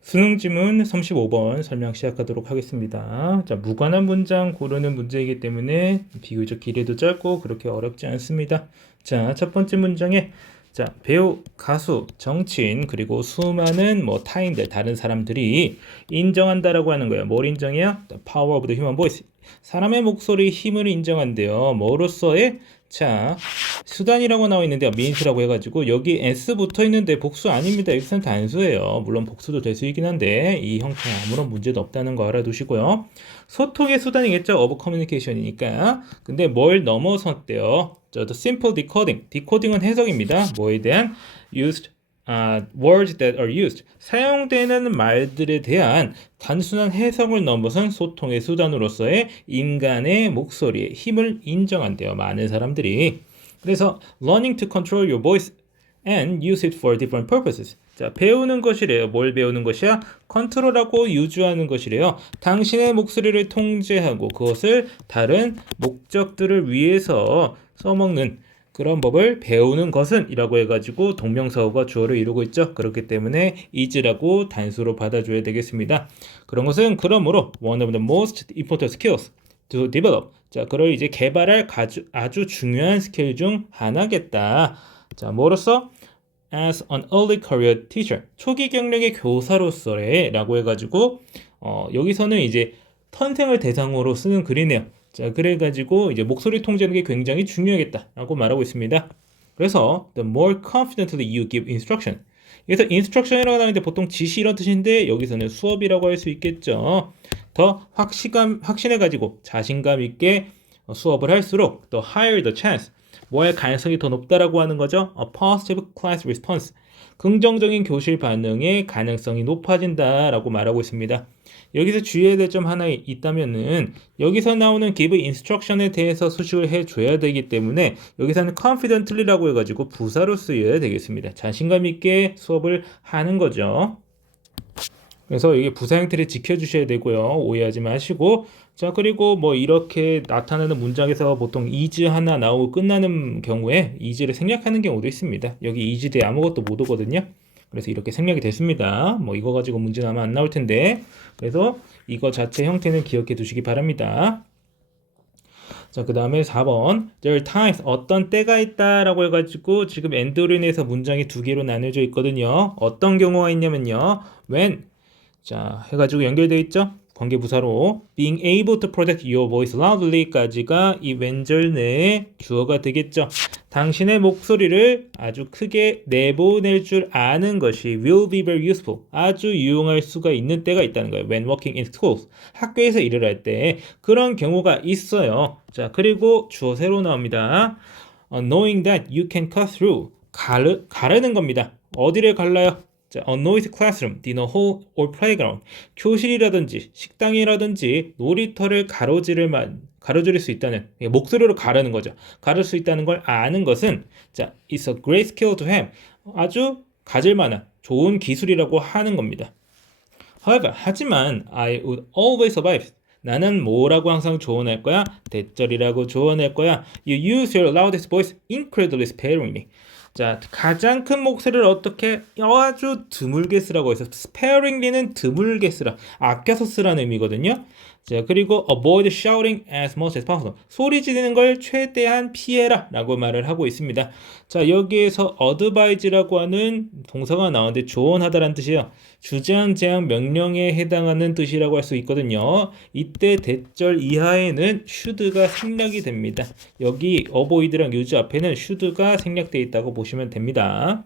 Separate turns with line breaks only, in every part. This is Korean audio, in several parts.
수능 지문 35번 설명 시작하도록 하겠습니다. 자, 무관한 문장 고르는 문제이기 때문에 비교적 길이도 짧고 그렇게 어렵지 않습니다. 자, 첫 번째 문장에 자, 배우, 가수, 정치인 그리고 수많은 뭐 타인들 다른 사람들이 인정한다라고 하는 거예요. 뭘 인정해요? Power of the human voice. 사람의 목소리 힘을 인정한대요. 뭐로서의 자, 수단이라고 나와 있는데 means라고 해가지고 여기 s 붙어 있는데 복수 아닙니다. 여기서는 단수예요. 물론 복수도 될 수 있긴 한데 이 형태는 아무런 문제도 없다는 거 알아두시고요. 소통의 수단이겠죠. of communication이니까. 근데 뭘 넘어섰대요. 저 the simple decoding. decoding은 해석입니다. 뭐에 대한 used 아, words that are used. 사용되는 말들에 대한 단순한 해석을 넘어선 소통의 수단으로서의 인간의 목소리의 힘을 인정한대요. 많은 사람들이. 그래서 learning to control your voice and use it for different purposes. 자, 배우는 것이래요. 뭘 배우는 것이야? 컨트롤하고 유주하는 것이래요. 당신의 목소리를 통제하고 그것을 다른 목적들을 위해서 써먹는 그런 법을 배우는 것은 이라고 해가지고 동명사어가 주어를 이루고 있죠. 그렇기 때문에 is라고 단수로 받아줘야 되겠습니다. 그런 것은 그러므로 one of the most important skills to develop. 자, 그걸 이제 개발할 가주, 아주 중요한 스킬 중 하나겠다. 자, 뭐로서? as an early career teacher. 초기 경력의 교사로서의 라고 해가지고 어, 여기서는 이제 선생을 대상으로 쓰는 글이네요. 자, 그래가지고 이제 목소리 통제하는 게 굉장히 중요하겠다 라고 말하고 있습니다. 그래서 the more confidently you give instruction. 그래서 instruction이라고 하는데 보통 지시 이런 뜻인데 여기서는 수업이라고 할 수 있겠죠. 더 확신감 확신해 가지고 자신감 있게 수업을 할수록 the higher the chance. 뭐의 가능성이 더 높다라고 하는 거죠. A positive class response. 긍정적인 교실 반응의 가능성이 높아진다라고 말하고 있습니다. 여기서 주의해야 될 점 하나 있다면은 여기서 나오는 give instruction에 대해서 수식을 해줘야 되기 때문에 여기서는 confidently라고 해가지고 부사로 쓰여야 되겠습니다. 자신감 있게 수업을 하는 거죠. 그래서 이게 부사 형태를 지켜주셔야 되고요. 오해하지 마시고 자 그리고 뭐 이렇게 나타나는 문장에서 보통 is 하나 나오고 끝나는 경우에 is를 생략하는 경우도 있습니다. 여기 is 대 아무것도 못 오거든요. 그래서 이렇게 생략이 됐습니다. 뭐 이거 가지고 문제는 아마 안 나올 텐데 그래서 이거 자체 형태는 기억해 두시기 바랍니다. 자, 그 다음에 4번. There times 어떤 때가 있다 라고 해가지고 지금 엔드로인에서 문장이 두 개로 나눠져 있거든요. 어떤 경우가 있냐면요. when 자, 해가지고 연결되어 있죠? 관계부사로 being able to protect your voice loudly까지가 이 왼절 내에 주어가 되겠죠. 당신의 목소리를 아주 크게 내보낼 줄 아는 것이 will be very useful. 아주 유용할 수가 있는 때가 있다는 거예요. When working in schools. 학교에서 일을 할 때 그런 경우가 있어요. 자, 그리고 주어 새로 나옵니다. Uh, knowing that you can cut through. 가르, 가르는 겁니다. 어디를 갈라요? 자, a noisy classroom, dinner hall or playground. 교실이라든지 식당이라든지 놀이터를 가로지를 만 가로지를 수 있다는 예, 목소리로 가르는 거죠. 가를 수 있다는 걸 아는 것은 자, it's a great skill to have. 아주 가질 만한 좋은 기술이라고 하는 겁니다. However, 하지만 I would always survive. 나는 뭐라고 항상 조언할 거야? 대절이라고 조언할 거야. You use your loudest voice incredibly sparingly. 자, 가장 큰 목소리를 어떻게 아주 드물게 쓰라고 해서 sparingly는 드물게 쓰라. 아껴서 쓰라는 의미거든요. 자, 그리고 avoid shouting as much as possible. 소리 지르는 걸 최대한 피해라 라고 말을 하고 있습니다. 자, 여기에서 advise라고 하는 동사가 나오는데 조언하다라는 뜻이에요. 주장, 제한, 명령에 해당하는 뜻이라고 할 수 있거든요. 이때 대절 이하에는 should가 생략이 됩니다. 여기 avoid랑 use 앞에는 should가 생략되어 있다고 보시면 됩니다.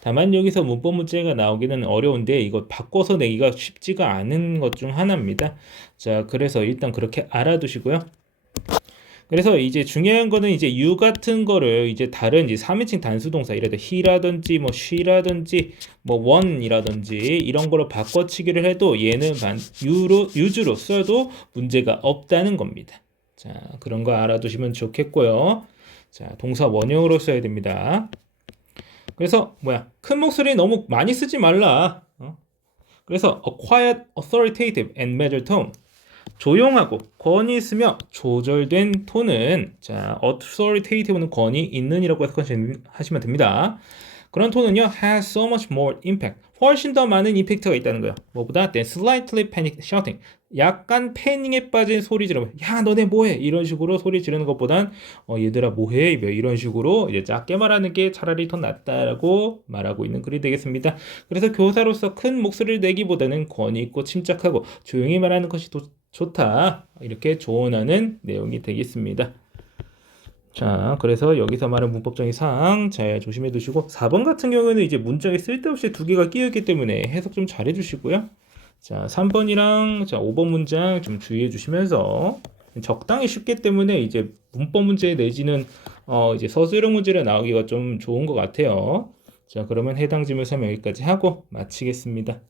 다만 여기서 문법 문제가 나오기는 어려운데 이거 바꿔서 내기가 쉽지가 않은 것 중 하나입니다. 자, 그래서 일단 그렇게 알아두시고요. 그래서 이제 중요한 거는 이제 you 같은 거를 이제 다른 이제 3인칭 단수 동사 이래도 he라든지 뭐 she라든지 뭐 one이라든지 이런 거로 바꿔치기를 해도 얘는 반 you로 use로 써도 문제가 없다는 겁니다. 자, 그런 거 알아두시면 좋겠고요. 자, 동사 원형으로 써야 됩니다. 그래서 뭐야 큰 목소리 너무 많이 쓰지 말라. 어? 그래서 a quiet, authoritative and measured tone. 조용하고 권위 있으며 조절된 톤은 자 authoritative는 권위 있는이라고 해석하시면 됩니다. 그런 톤은요 has so much more impact. 훨씬 더 많은 임팩트가 있다는 거야. 뭐보다 than slightly panic shouting. 약간 패닝에 빠진 소리 지르면 야 너네 뭐해 이런 식으로 소리 지르는 것보단 어 얘들아 뭐해 뭐 이런 식으로 이제 작게 말하는 게 차라리 더 낫다라고 말하고 있는 글이 되겠습니다. 그래서 교사로서 큰 목소리를 내기보다는 권위 있고 침착하고 조용히 말하는 것이 도- 좋다 이렇게 조언하는 내용이 되겠습니다. 자, 그래서 여기서 말한 문법적인 사항 잘 조심해 두시고 4번 같은 경우에는 이제 문장에 쓸데없이 두 개가 끼어 있기 때문에 해석 좀 잘해 주시고요. 자, 3번이랑 자, 5번 문장 좀 주의해 주시면서 적당히 쉽기 때문에 이제 문법 문제 내지는 어 이제 서술형 문제를 나오기가 좀 좋은 것 같아요. 자, 그러면 해당 질문 설명 여기까지 하고 마치겠습니다.